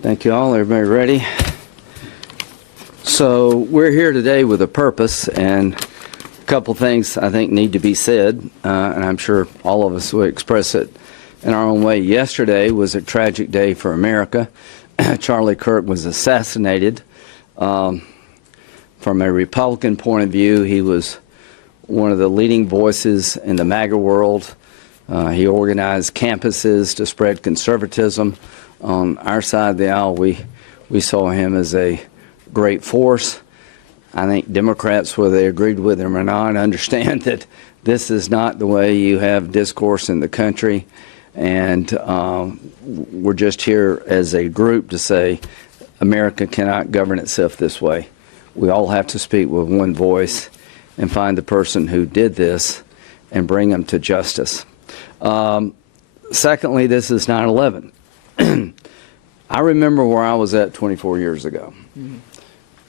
Thank you all. Everybody ready? So we're here today with a purpose, and a couple things I think need to be said, and I'm sure all of us will express it in our own way. Yesterday was a tragic day for America. Charlie Kirk was assassinated. From a Republican point of view, he was one of the leading voices in the MAGA world. He organized campuses to spread conservatism. On our side of the aisle, we saw him as a great force. I think Democrats, whether they agreed with him or not, understand that this is not the way you have discourse in the country. And we're just here as a group to say America cannot govern itself this way. We all have to speak with one voice and find the person who did this and bring them to justice. Secondly, this is 9/11. I remember where I was at 24 years ago.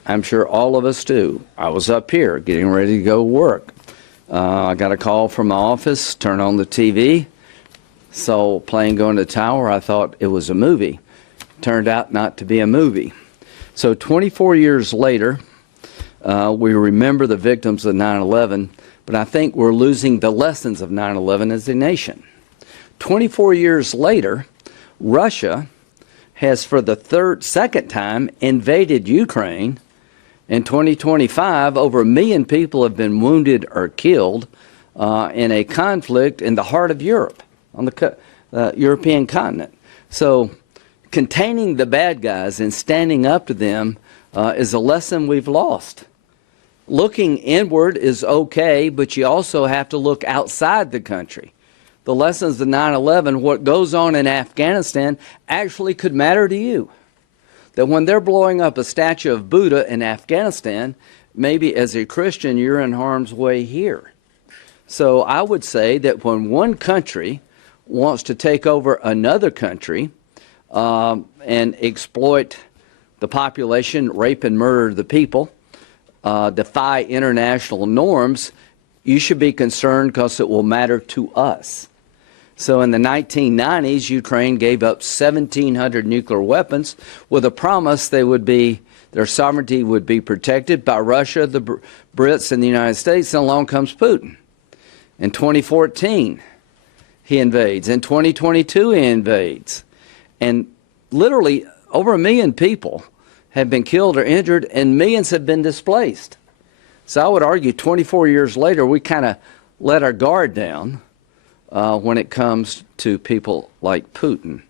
I'm sure all of us do. I was up here getting ready to go work. I got a call from my office, turned on the TV, saw a plane going to the tower. I thought it was a movie. Turned out not to be a movie. So 24 years later, we remember the victims of 9/11, but I think we're losing the lessons of 9/11 as a nation. 24 years later, Russia has for the second time invaded Ukraine. In 2025, over 1 million people have been wounded or killed in a conflict in the heart of Europe, on the European continent. So containing the bad guys and standing up to them is a lesson we've lost. Looking inward is okay, but you also have to look outside the country. The lessons of 9/11, what goes on in Afghanistan actually could matter to you. That when they're blowing up a statue of Buddha in Afghanistan, maybe as a Christian you're in harm's way here. So I would say that when one country wants to take over another country and exploit the population, rape and murder the people, defy international norms, you should be concerned because it will matter to us. So in the 1990s, Ukraine gave up 1,700 nuclear weapons with a promise their sovereignty would be protected by Russia, the Brits, and the United States. And along comes Putin. In 2014, he invades. In 2022, he invades. And literally over 1 million people have been killed or injured, and millions have been displaced. So I would argue 24 years later, we kind of let our guard down when it comes to people like Putin.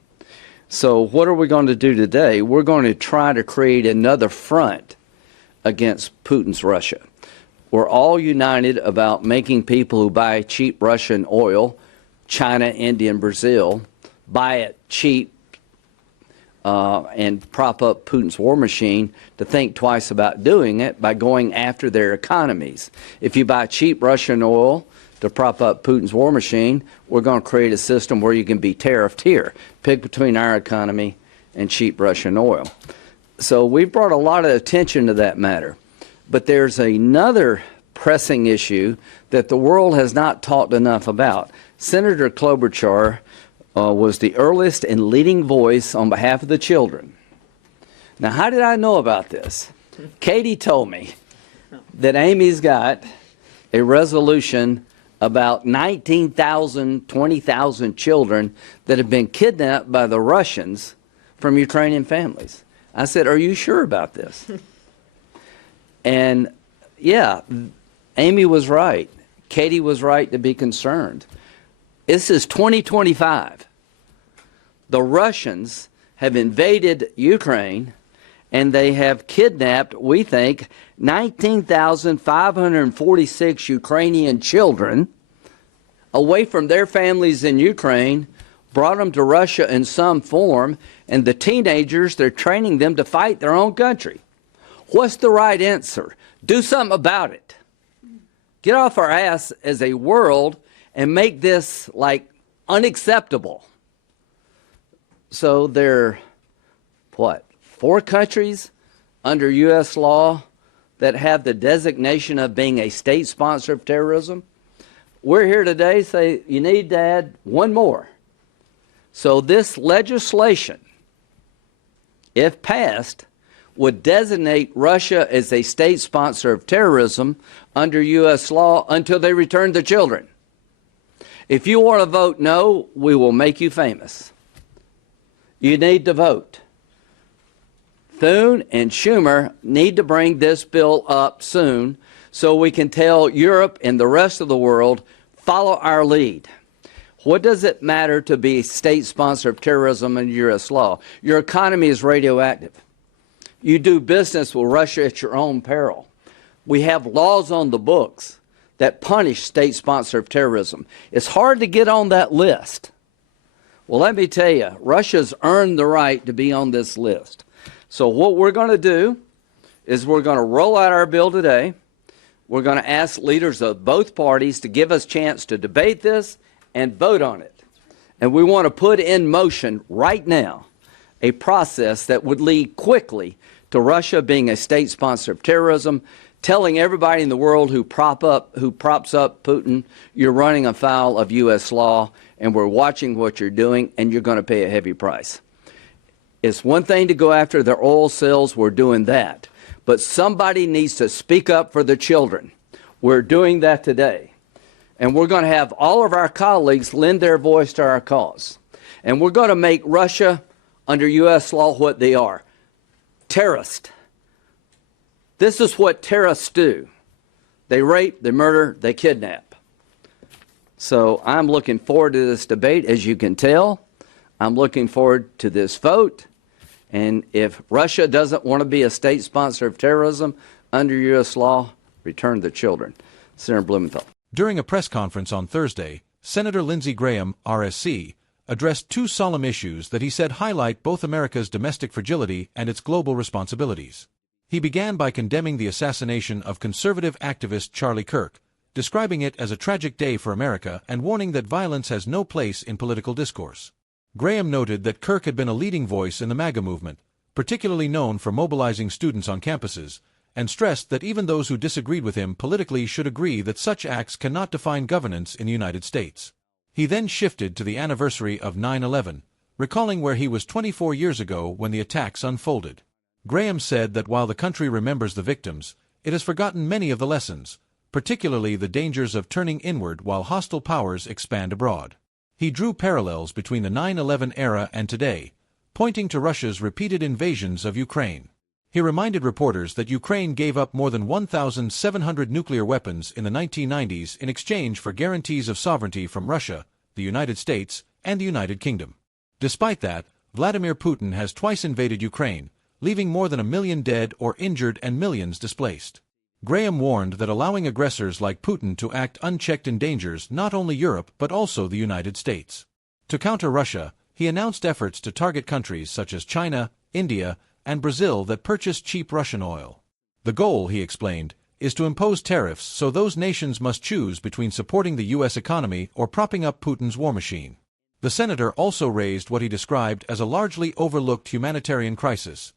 So what are we going to do today? We're going to try to create another front against Putin's Russia. We're all united about making people who buy cheap Russian oil, China, India, and Brazil, buy it cheap and prop up Putin's war machine, to think twice about doing it by going after their economies. If you buy cheap Russian oil to prop up Putin's war machine, we're going to create a system where you can be tariffed here. Pick between our economy and cheap Russian oil. So we've brought a lot of attention to that matter. But there's another pressing issue that the world has not talked enough about. Senator Klobuchar was the earliest and leading voice on behalf of the children. Now, how did I know about this? Katie told me that Amy's got a resolution about 19,000, 20,000 children that have been kidnapped by the Russians from Ukrainian families. I said, are you sure about this? And yeah, Amy was right. Katie was right to be concerned. This is 2025. The Russians have invaded Ukraine, and they have kidnapped, we think, 19,546 Ukrainian children away from their families in Ukraine, brought them to Russia in some form, and the teenagers, they're training them to fight their own country. What's the right answer? Do something about it. Get off our ass as a world and make this, like, unacceptable. So there are, 4 countries under U.S. law that have the designation of being a state sponsor of terrorism. We're here today say you need to add one more. So this legislation if passed, would designate Russia as a state sponsor of terrorism under U.S. law until they return the children. If you want to vote no, we will make you famous. You need to vote. Thune and Schumer need to bring this bill up soon so we can tell Europe and the rest of the world, follow our lead. What does it matter to be a state sponsor of terrorism under U.S. law? Your economy is radioactive. You do business with Russia at your own peril. We have laws on the books that punish state sponsor of terrorism. It's hard to get on that list. Well, let me tell you, Russia's earned the right to be on this list. So what we're going to do is we're going to roll out our bill today. We're going to ask leaders of both parties to give us a chance to debate this and vote on it. And we want to put in motion right now a process that would lead quickly to Russia being a state sponsor of terrorism, telling everybody in the world who props up Putin, you're running afoul of U.S. law, and we're watching what you're doing, and you're going to pay a heavy price. It's one thing to go after their oil sales. We're doing that. But somebody needs to speak up for the children. We're doing that today. And we're going to have all of our colleagues lend their voice to our cause. And we're going to make Russia, under U.S. law, what they are. Terrorists. This is what terrorists do. They rape, they murder, they kidnap. So I'm looking forward to this debate, as you can tell. I'm looking forward to this vote. And if Russia doesn't want to be a state sponsor of terrorism under U.S. law, return the children. Senator Blumenthal. During a press conference on Thursday, Senator Lindsey Graham, RSC, addressed two solemn issues that he said highlight both America's domestic fragility and its global responsibilities. He began by condemning the assassination of conservative activist Charlie Kirk, describing it as a tragic day for America and warning that violence has no place in political discourse. Graham noted that Kirk had been a leading voice in the MAGA movement, particularly known for mobilizing students on campuses, and stressed that even those who disagreed with him politically should agree that such acts cannot define governance in the United States. He then shifted to the anniversary of 9/11, recalling where he was 24 years ago when the attacks unfolded. Graham said that while the country remembers the victims, it has forgotten many of the lessons, particularly the dangers of turning inward while hostile powers expand abroad. He drew parallels between the 9/11 era and today, pointing to Russia's repeated invasions of Ukraine. He reminded reporters that Ukraine gave up more than 1,700 nuclear weapons in the 1990s in exchange for guarantees of sovereignty from Russia, the United States, and the United Kingdom. Despite that, Vladimir Putin has twice invaded Ukraine, leaving more than 1 million dead or injured and millions displaced. Graham warned that allowing aggressors like Putin to act unchecked endangers not only Europe but also the United States. To counter Russia, he announced efforts to target countries such as China, India, and Brazil that purchase cheap Russian oil. The goal, he explained, is to impose tariffs so those nations must choose between supporting the U.S. economy or propping up Putin's war machine. The senator also raised what he described as a largely overlooked humanitarian crisis: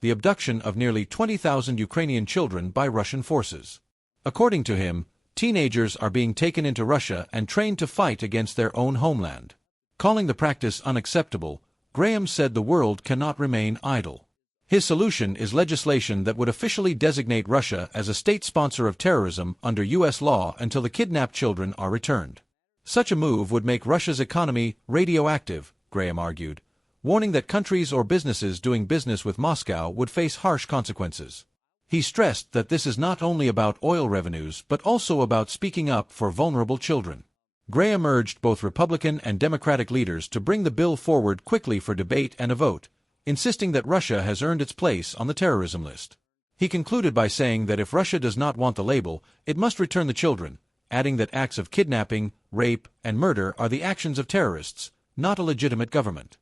the abduction of nearly 20,000 Ukrainian children by Russian forces. According to him, teenagers are being taken into Russia and trained to fight against their own homeland. Calling the practice unacceptable, Graham said the world cannot remain idle. His solution is legislation that would officially designate Russia as a state sponsor of terrorism under U.S. law until the kidnapped children are returned. Such a move would make Russia's economy radioactive, Graham argued, warning that countries or businesses doing business with Moscow would face harsh consequences. He stressed that this is not only about oil revenues but also about speaking up for vulnerable children. Graham urged both Republican and Democratic leaders to bring the bill forward quickly for debate and a vote, insisting that Russia has earned its place on the terrorism list. He concluded by saying that if Russia does not want the label, it must return the children, adding that acts of kidnapping, rape, and murder are the actions of terrorists, not a legitimate government.